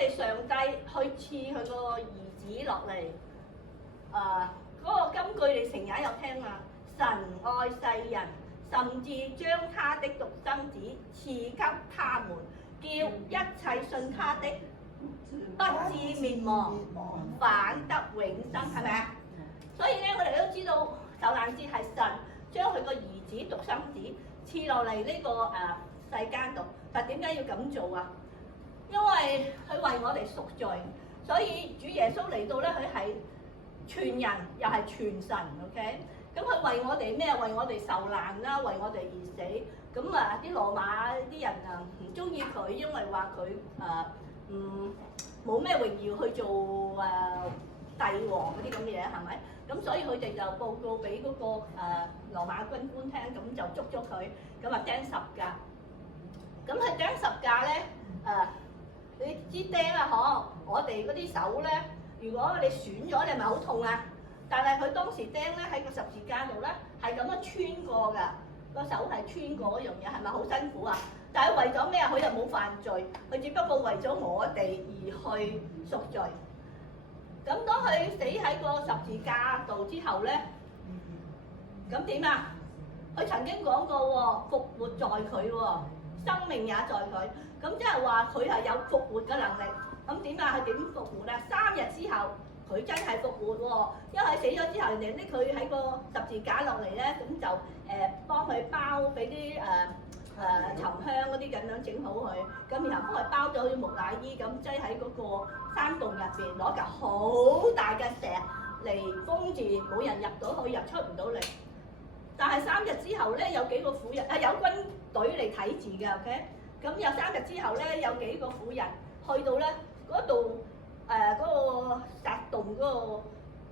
哋上帝去賜佢個兒子落嚟。嗰個金句你成日有聽啊，神愛世人，甚至將他的獨生子賜給他們，叫一切信他的不至滅亡，反得永生，係咪啊？所以咧，我哋都知道受難節係神將佢個兒子獨生子賜落嚟呢個世間度。但點解要咁做啊？因為佢為我哋贖罪，所以主耶穌嚟到咧，佢係全人又係全神 ，OK？ 咁佢為我哋咩？為我哋受難啦，為我哋而死。咁啲羅馬啲人唔中意佢，因為話佢冇咩榮耀去做帝王嗰啲咁嘅嘢，係咪？咁所以佢哋就報告俾嗰個羅馬軍官聽，咁就捉咗佢，咁啊釘十架。咁佢釘十架咧，你知釘啊嗬？我哋嗰啲手咧，如果你損咗，你係咪好痛啊？但係佢當時釘咧喺個十字架度咧，係咁樣穿過㗎，個手係穿過嗰樣嘢，係咪好辛苦啊？但係為咗咩啊？佢又冇犯罪，佢只不過為咗我哋而去贖罪。咁當佢死喺個十字架度之後咧，咁點啊？佢曾經講過喎，復活在佢喎，生命也在佢。咁即係話佢係有復活嘅能力。咁點啊？佢點復活咧？3日之後，佢真係復活喎。因為死咗之後，人哋拎佢喺個十字架落嚟咧，咁就幫佢包俾啲沉香嗰啲咁樣整好佢，咁然後幫佢包咗好似木乃伊咁，擠喺嗰個山洞入邊，攞嚿好大嘅石嚟封住，冇人入到去，又出唔到嚟。但係3日之後咧，有幾個婦人有軍隊嚟睇住嘅 ，OK？ 咁有3日之後咧，有幾個婦人去到咧嗰度嗰個石洞嗰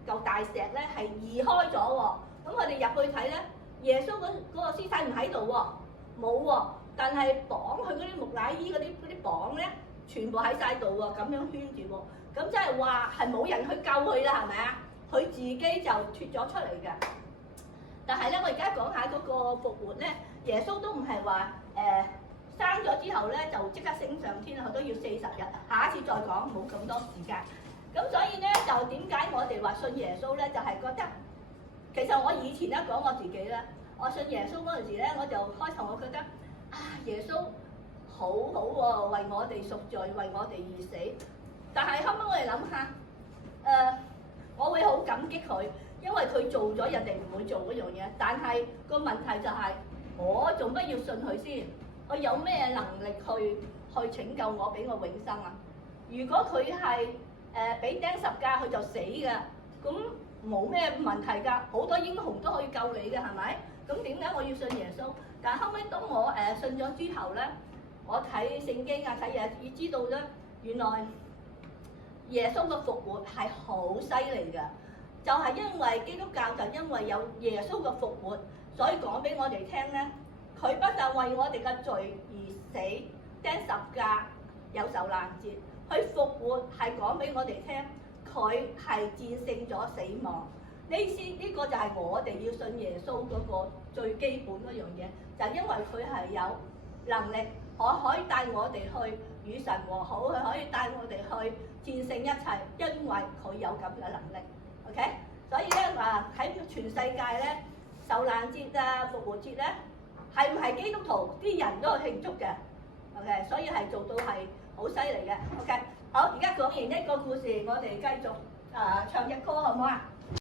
個嚿大石咧係移開咗喎。咁我哋入去睇咧，耶穌嗰個屍體唔喺度喎。冇喎，但係綁佢嗰啲木乃伊嗰啲綁咧，全部喺晒度喎，咁樣圈住喎。咁即係話係冇人去救佢啦，係咪啊？佢自己就脫咗出嚟嘅。但係咧，我而家講下嗰個復活咧，耶穌都唔係話生咗之後咧就即刻升上天，佢都要40日。下一次再講，冇咁多時間。咁所以咧，就點解我哋話信耶穌咧？就係覺得其實我以前咧講我自己咧。我信耶穌嗰陣時咧，我就開頭我覺得耶穌好好喎，為我哋贖罪，為我哋而死。但係後尾我哋諗下，我會好感激佢，因為佢做咗人哋唔會做嗰樣嘢。但係個問題就係，我做乜要信佢先？我有咩能力去拯救我，俾我永生啊？如果佢係俾釘十架，佢就死㗎，咁冇咩問題㗎，好多英雄都可以救你嘅，係咪？咁點解我要信耶穌？但係後尾當我信咗之後咧，我睇聖經啊，睇嘢，要知道咧，原來耶穌嘅復活係好犀利嘅，就係因為基督教就因為有耶穌嘅復活，所以講俾我哋聽咧，佢不但為我哋嘅罪而死，釘十架有受難節，佢復活係講俾我哋聽，佢係戰勝咗死亡。呢個就係我哋要信耶穌嗰個最基本嗰樣嘢，就係因為佢係有能力，可以帶我哋去與神和好，佢可以帶我哋去戰勝一切，因為佢有咁嘅能力。OK， 所以咧話喺全世界咧，受難節啊、復活節咧，係唔係基督徒啲人都去慶祝嘅 ？OK， 所以係做到係好犀利嘅。OK， 好，而家講完呢個故事，我哋繼續唱隻歌好唔好啊？